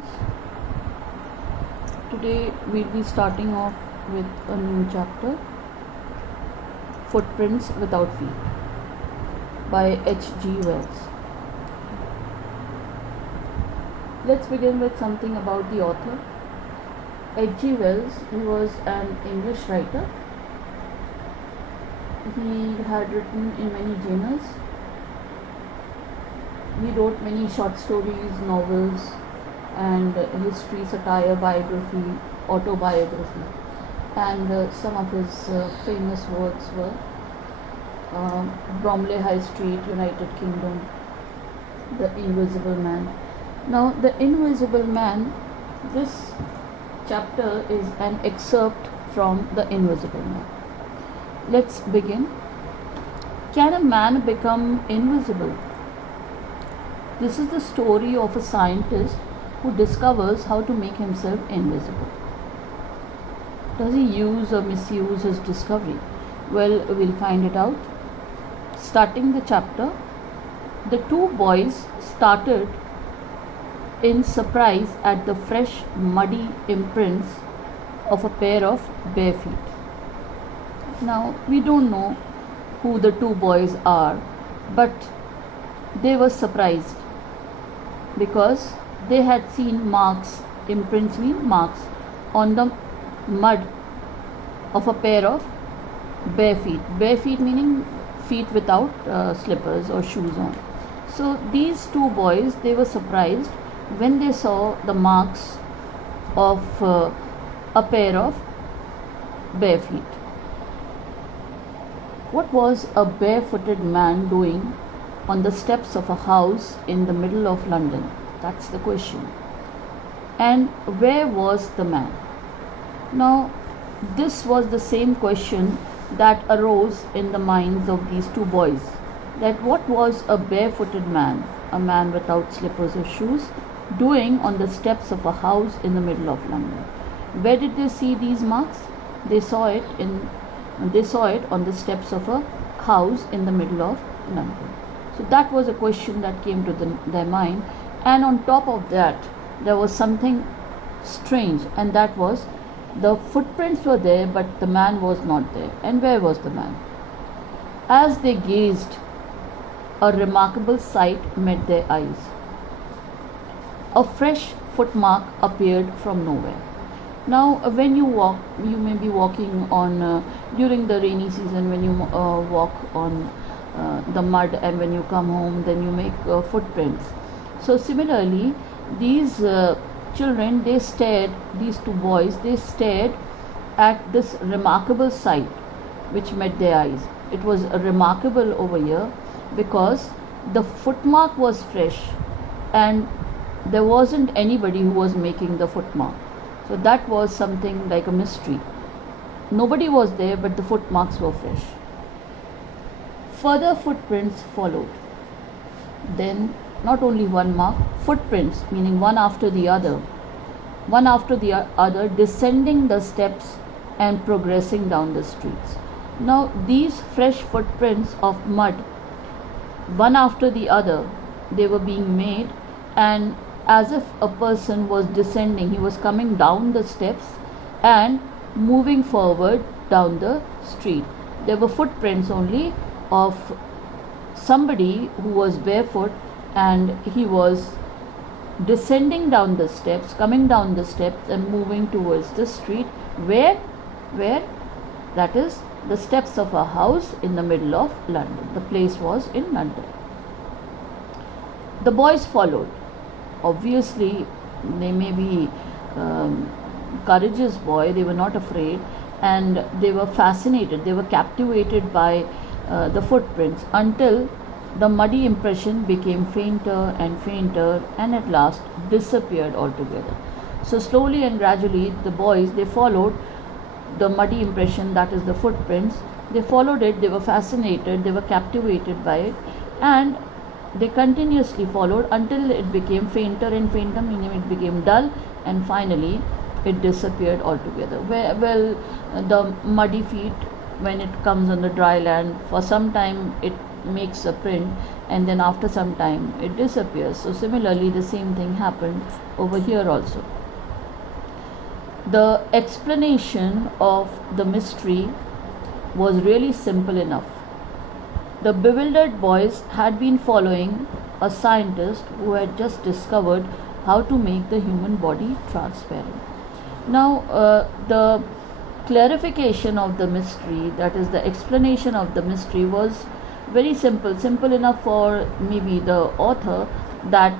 students. Today we'll be starting off with a new chapter, Footprints Without Feet by H.G. Wells. Let's begin with something about the author. H.G. Wells, he was an English writer. He had written in many genres. He wrote many short stories, novels, and history, satire, biography, autobiography. And some of his famous works were Bromley High Street, United Kingdom, The Invisible Man. Now, The Invisible Man, this chapter is an excerpt from The Invisible Man. Let's begin. Can a man become invisible? This is the story of a scientist who discovers how to make himself invisible. Does he use or misuse his discovery? Well, we'll find it out. Starting the chapter, the two boys started in surprise at the fresh, muddy imprints of a pair of bare feet. Now, we don't know who the two boys are, but they were surprised because they had seen marks, imprints mean marks, on the mud of a pair of bare feet. Bare feet meaning feet without slippers or shoes on. So these two boys, they were surprised when they saw the marks of a pair of bare feet. What was a barefooted man doing on the steps of a house in the middle of London? That's the question. And where was the man? Now, this was the same question that arose in the minds of these two boys. That what was a barefooted man, a man without slippers or shoes, doing on the steps of a house in the middle of London? Where did they see these marks? They saw it on the steps of a house in the middle of London. So that was a question that came to their mind. And on top of that, there was something strange, and that was the footprints were there, but the man was not there. And where was the man? As they gazed, a remarkable sight met their eyes. A fresh footmark appeared from nowhere. Now, when you walk, you may be walking on during the rainy season. When you walk on the mud, and when you come home, then you make footprints. So similarly, these children, these two boys, they stared at this remarkable sight which met their eyes. It was remarkable over here because the footmark was fresh and there wasn't anybody who was making the footmark. So that was something like a mystery. Nobody was there, but the footmarks were fresh. Further footprints followed. Then not only one mark, footprints, meaning one after the other, descending the steps and progressing down the streets. Now these fresh footprints of mud, one after the other, they were being made, and as if a person was descending, he was coming down the steps and moving forward down the street. There were footprints only of somebody who was barefoot, and he was descending down the steps, coming down the steps and moving towards the street. Where? That is the steps of a house in the middle of London. The place was in London. The boys followed. Obviously, they may be courageous boy, they were not afraid, and they were fascinated, they were captivated by the footprints until the muddy impression became fainter and fainter and at last disappeared altogether. So slowly and gradually the boys, they followed the muddy impression, that is the footprints. They followed it, they were fascinated, they were captivated by it, and they continuously followed until it became fainter and fainter, meaning it became dull, and finally it disappeared altogether. Well, the muddy feet, when it comes on the dry land, for some time it makes a print, and then after some time it disappears. So similarly the same thing happened over here also. The explanation of the mystery was really simple enough. The bewildered boys had been following a scientist who had just discovered how to make the human body transparent. Now, the clarification of the mystery, that is, the explanation of the mystery, was very simple enough for maybe the author, that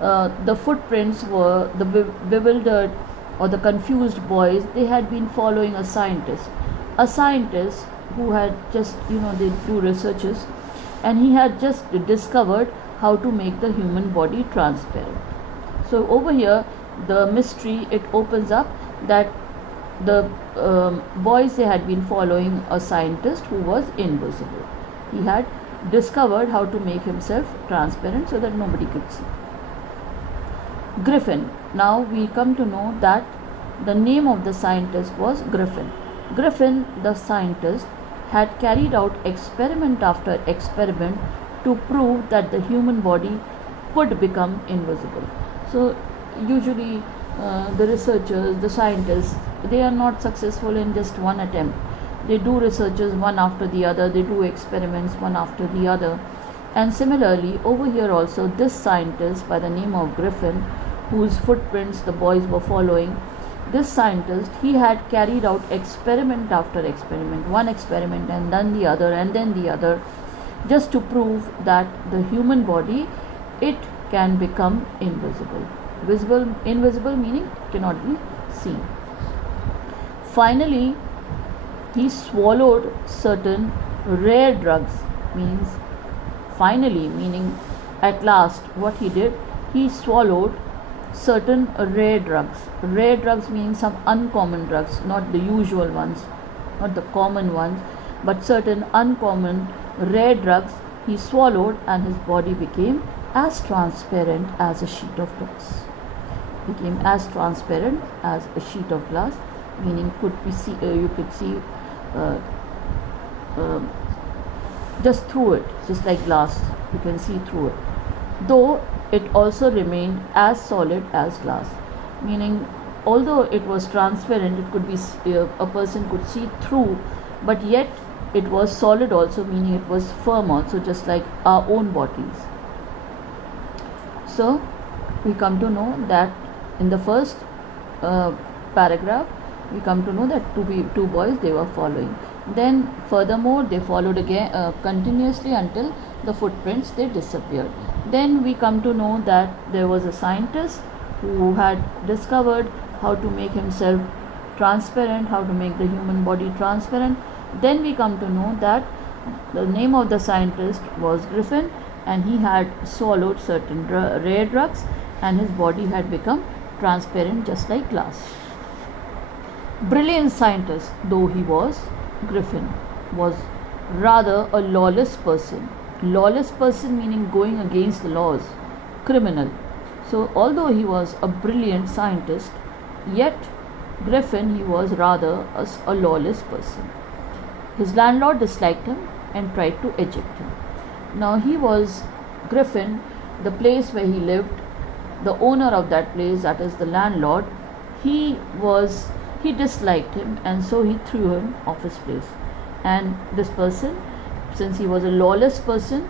the footprints were the bewildered or the confused boys. They had been following a scientist who had just, they do researches, and he had just discovered how to make the human body transparent. So over here the mystery, it opens up that the boys, they had been following a scientist who was invisible. He had discovered how to make himself transparent so that nobody could see. Griffin. Now we come to know that the name of the scientist was Griffin. Griffin, the scientist, had carried out experiment after experiment to prove that the human body could become invisible. So usually the researchers, the scientists, they are not successful in just one attempt. They do researches one after the other, they do experiments one after the other. And similarly over here also, this scientist by the name of Griffin, whose footprints the boys were following, this scientist, he had carried out experiment after experiment, one experiment and then the other and then the other, just to prove that the human body, it can become invisible. Invisible meaning cannot be seen. Finally, he swallowed certain rare drugs, meaning at last what he did, he swallowed certain rare drugs. Rare drugs meaning some uncommon drugs, not the usual ones, not the common ones, but certain uncommon rare drugs he swallowed, and his body became as transparent as a sheet of glass. Became as transparent as a sheet of glass, meaning you could see just through it, just like glass, you can see through it. Though it also remained as solid as glass, meaning although it was transparent, it could be a person could see through, but yet it was solid also, meaning it was firm also, just like our own bodies. So we come to know that in the first paragraph, we come to know that two boys, they were following. Then furthermore they followed again continuously until the footprints, they disappeared. Then we come to know that there was a scientist who had discovered how to make himself transparent, how to make the human body transparent. Then we come to know that the name of the scientist was Griffin, and he had swallowed certain rare drugs, and his body had become transparent just like glass. Brilliant scientist though he was, Griffin was rather a lawless person. Lawless person meaning going against the laws, criminal. So although he was a brilliant scientist, yet Griffin, he was rather a lawless person. His landlord disliked him and tried to eject him. Now Griffin, the place where he lived, the owner of that place, that is the landlord, he disliked him, and so he threw him off his place. And this person, since he was a lawless person,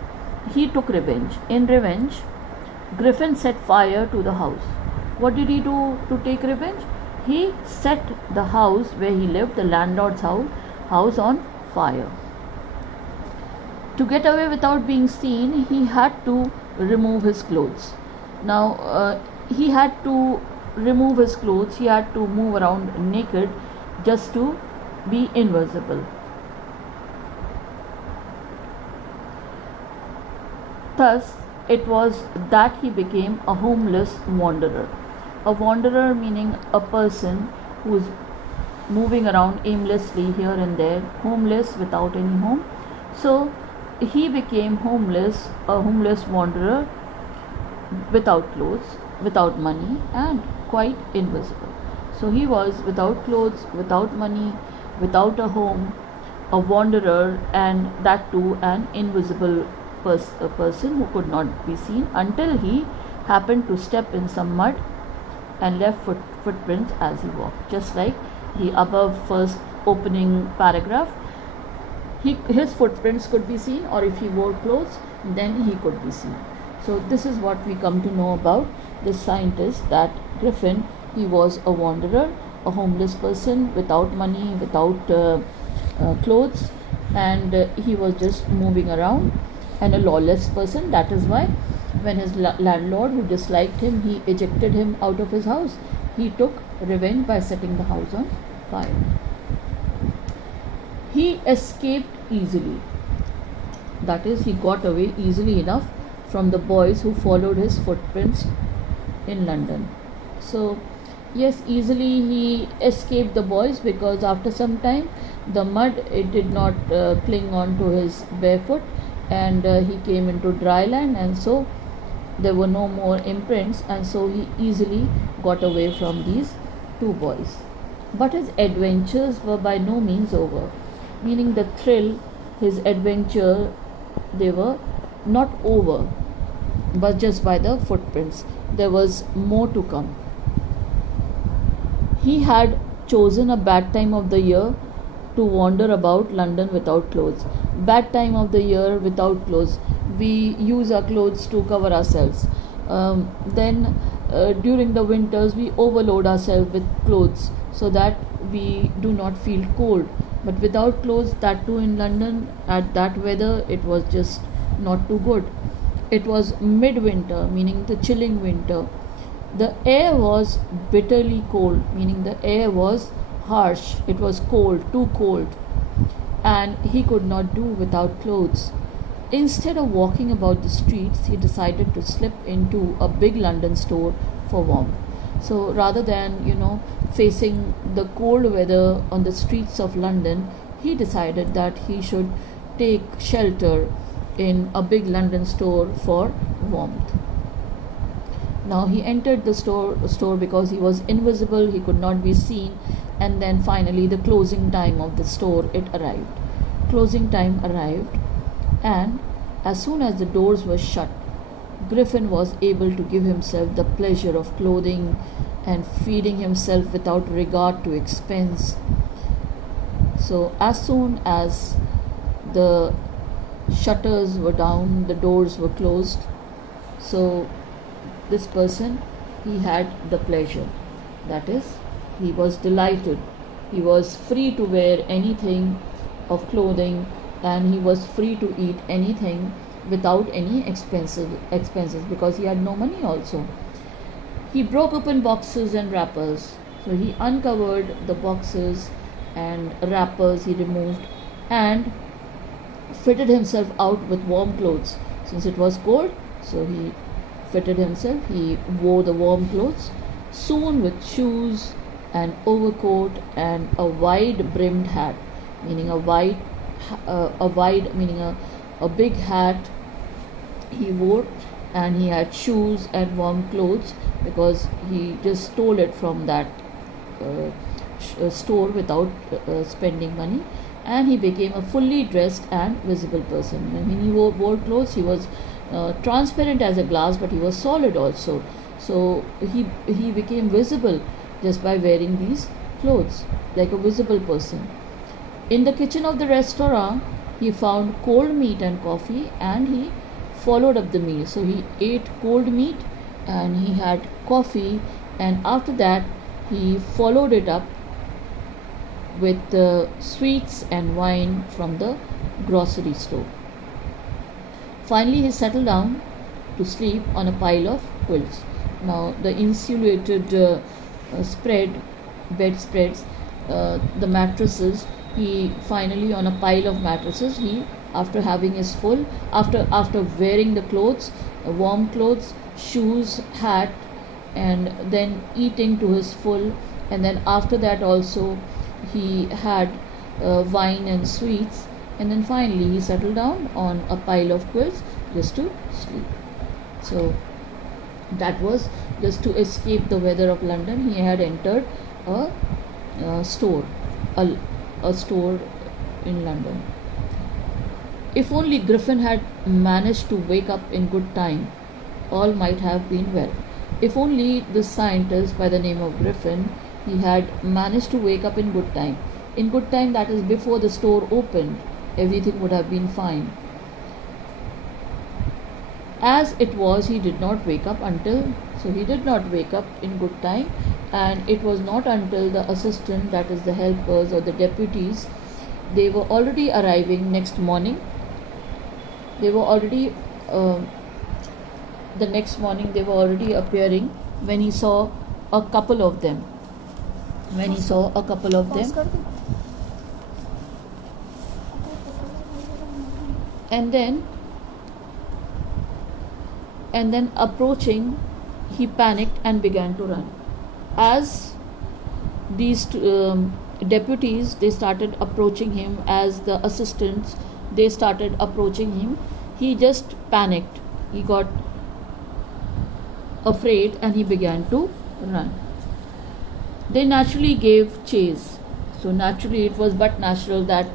he took revenge. In revenge, Griffin set fire to the house. What did he do to take revenge? He set the house where he lived, the landlord's house on fire. To get away without being seen, he had to remove his clothes. Now he had to remove his clothes, he had to move around naked just to be invisible. Thus it was that he became a homeless wanderer. A wanderer meaning a person who is moving around aimlessly here and there, homeless, without any home. So he became homeless, a homeless wanderer, without clothes, without money, and quite invisible. So he was without clothes, without money, without a home, a wanderer, and that too an invisible a person who could not be seen until he happened to step in some mud and left footprints as he walked. Just like the above first opening paragraph, his footprints could be seen, or if he wore clothes, then he could be seen. So this is what we come to know about this scientist, that Griffin, he was a wanderer, a homeless person without money, without clothes, and he was just moving around, and a lawless person. That is why when his landlord, who disliked him, he ejected him out of his house, he took revenge by setting the house on fire. He escaped easily. That is, he got away easily enough from the boys who followed his footprints in London. So yes, easily he escaped the boys, because after some time the mud, it did not cling on to his barefoot, and he came into dry land, and so there were no more imprints, and so he easily got away from these two boys. But his adventures were by no means over, meaning the thrill, his adventure, they were not over, but just by the footprints. There was more to come. He had chosen a bad time of the year to wander about London without clothes. Bad time of the year without clothes. We use our clothes to cover ourselves. Then during the winters, we overload ourselves with clothes so that we do not feel cold. But without clothes, that too in London, at that weather, it was just not too good. It was midwinter, meaning the chilling winter. The air was bitterly cold, meaning the air was harsh. It was cold, too cold, and he could not do without clothes. Instead of walking about the streets, he decided to slip into a big London store for warmth. So rather than, facing the cold weather on the streets of London, he decided that he should take shelter in a big London store for warmth. Now he entered the store because he was invisible, he could not be seen, and then finally the closing time of the store, it arrived. Closing time arrived, and as soon as the doors were shut, Griffin was able to give himself the pleasure of clothing and feeding himself without regard to expense. So as soon as the shutters were down, the doors were closed, so this person, he had the pleasure. That is, he was delighted. He was free to wear anything of clothing, and he was free to eat anything without any expenses, because he had no money also. He broke open boxes and wrappers. So he uncovered the boxes and wrappers, he removed, and fitted himself out with warm clothes. Since it was cold, so he fitted himself, he wore the warm clothes, soon with shoes, an overcoat, and a wide brimmed hat, meaning a big hat he wore, and he had shoes and warm clothes because he just stole it from that store without spending money, and he became a fully dressed and visible person. When he wore clothes, he was transparent as a glass, but he was solid also. So he became visible just by wearing these clothes, like a visible person. In the kitchen of the restaurant, he found cold meat and coffee, and he followed up the meal. So he ate cold meat and he had coffee, and after that he followed it up with sweets and wine from the grocery store. Finally, he settled down to sleep on a pile of quilts. Now, the insulated bedspreads, the mattresses, he finally, on a pile of mattresses, he, after having his full, after wearing the clothes, warm clothes, shoes, hat, and then eating to his full, and then after that also he had wine and sweets, and then finally he settled down on a pile of quilts just to sleep. So that was just to escape the weather of London. He had entered a store, a store in London. If only Griffin had managed to wake up in good time, all might have been well. If only the scientist by the name of Griffin, he had managed to wake up in good time. In good time, that is before the store opened, everything would have been fine. As it was, he did not wake up in good time, and it was not until the assistant, that is the helpers or the deputies, they were already arriving next morning. They were already the next morning they were already appearing when he saw a couple of them. And then approaching, he panicked and began to run. As these deputies, they started approaching him, as the assistants, they started approaching him, he just panicked. He got afraid and he began to run. They naturally gave chase. So naturally, it was but natural that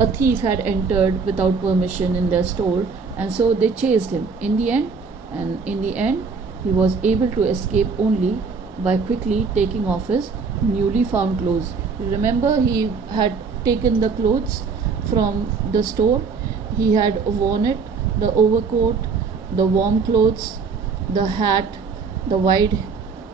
a thief had entered without permission in their store, and so they chased him. In the end, he was able to escape only by quickly taking off his newly found clothes. Remember, he had taken the clothes from the store. He had worn it, the overcoat, the warm clothes, the hat, the wide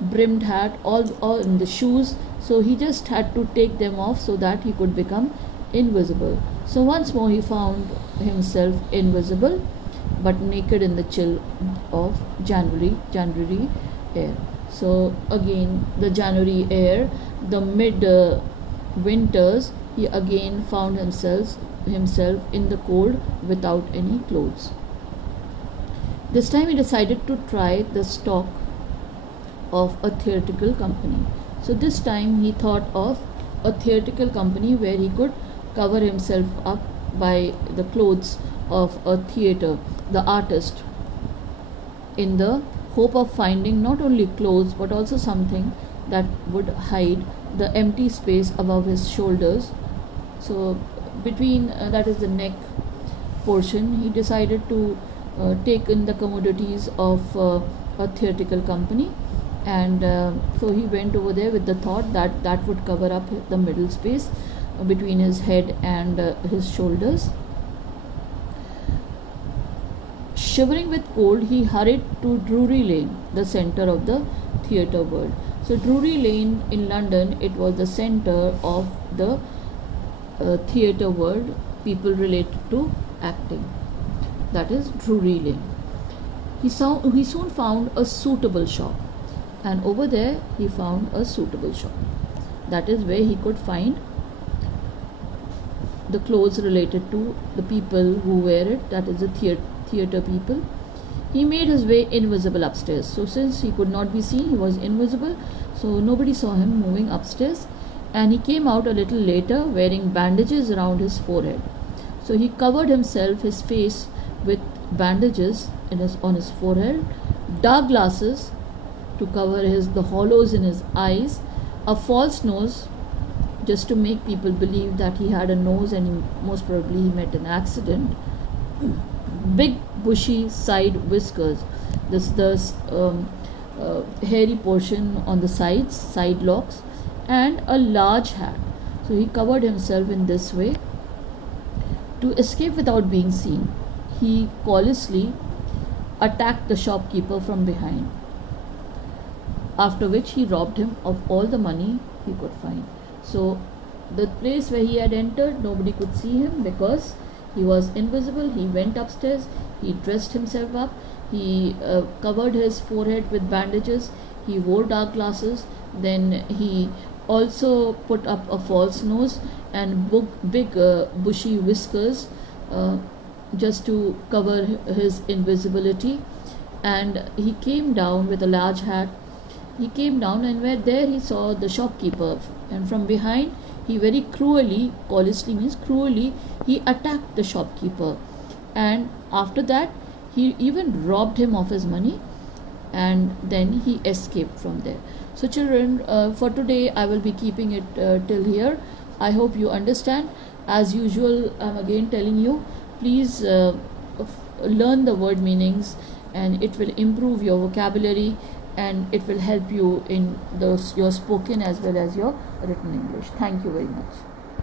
brimmed hat, all in the shoes. So he just had to take them off so that he could become invisible. So once more he found himself invisible but naked in the chill of January air. So again, the January air, the mid winters, he again found himself in the cold without any clothes. This time he decided to try the stock of a theatrical company. So this time he thought of a theatrical company where he could cover himself up by the clothes of a theatre, the artist, in the hope of finding not only clothes but also something that would hide the empty space above his shoulders. So between that is the neck portion, he decided to take in the commodities of a theatrical company, and so he went over there with the thought that that would cover up the middle space between his head and his shoulders. Shivering with cold, he hurried to Drury Lane, the center of the theatre world. So Drury Lane in London, it was the center of the theatre world, people related to acting. That is Drury Lane. He soon found a suitable shop, and over there he found a suitable shop. That is where he could find the clothes related to the people who wear it, that is the theatre people. He made his way invisible upstairs. So since he could not be seen, he was invisible, so nobody saw him moving upstairs, and he came out a little later wearing bandages around his forehead. So he covered his face with bandages on his forehead, dark glasses to cover the hollows in his eyes, a false nose just to make people believe that he had a nose, and most probably he met an accident, big bushy side whiskers, this hairy portion on the sides, side locks, and a large hat. So he covered himself in this way to escape without being seen. He callously attacked the shopkeeper from behind, after which he robbed him of all the money he could find. So the place where he had entered, nobody could see him because he was invisible. He went upstairs, he dressed himself up, he covered his forehead with bandages, he wore dark glasses, then he also put up a false nose and big bushy whiskers just to cover his invisibility, and he came down with a large hat. He came down, and where there he saw the shopkeeper, and from behind he very cruelly, callously means cruelly, he attacked the shopkeeper, and after that he even robbed him of his money, and then he escaped from there. So children, for today I will be keeping it till here. I hope you understand. As usual, I'm again telling you, please learn the word meanings, and it will improve your vocabulary, and it will help you in your spoken as well as your written English. Thank you very much.